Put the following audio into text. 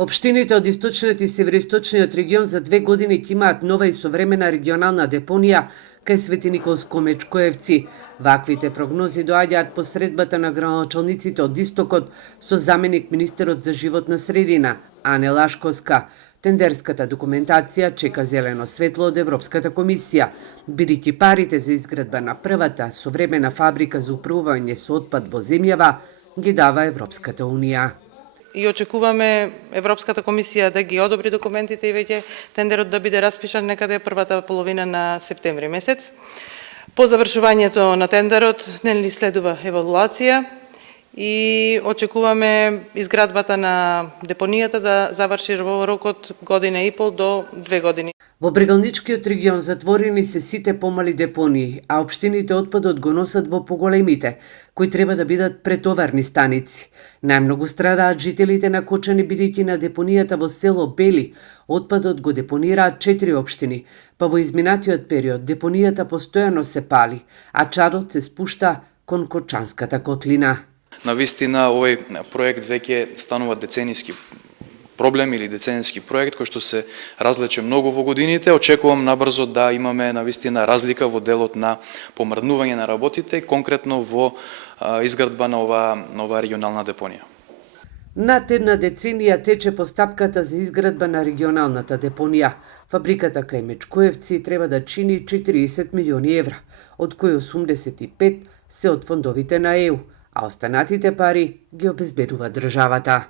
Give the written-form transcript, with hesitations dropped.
Општините од источниот и североисточниот регион за 2 години ќе имаат нова и современа регионална депонија кај Свети Николско Мечкоевци. Ваквите прогнози доаѓаат по средбата на градоначалниците од Истокот со заменик министерот за животна средина Ане Лашковска. Тендерската документација чека зелено светло од Европската комисија, бидејќи парите за изградба на првата современа фабрика за управување со отпад во земјава ги дава Европската унија. И очекуваме Европската комисија да ги одобри документите и веќе тендерот да биде распишан некаде првата половина на септември месец. По завршувањето на тендерот нели следува евалуација и очекуваме изградбата на депонијата да заврши во рок од година и пол до 2 години. Во Брегалничкиот регион затворени се сите помали депонии, а општините отпадот го носат во поголемите, кои треба да бидат претоварни станици. Најмногу страдаат жителите на Кочани, бидејќи на депонијата во село Бели отпадот го депонираат 4 општини, па во изминатиот период депонијата постојано се пали, а чадот се спушта кон Кочанската котлина. Навистина, овој проект веќе станува деценијски проблем или деценијски проект кој што се разлече многу во годините. Очекувам набрзо да имаме навистина разлика во делот на помрднување на работите и конкретно во изградба на ова регионална депонија. Над една деценија тече постапката за изградба на регионалната депонија. Фабриката кај Мечкоевци треба да чини 40 милиони евра, од кои 85 се од фондовите на ЕУ, а останатите пари ги обезбедува државата.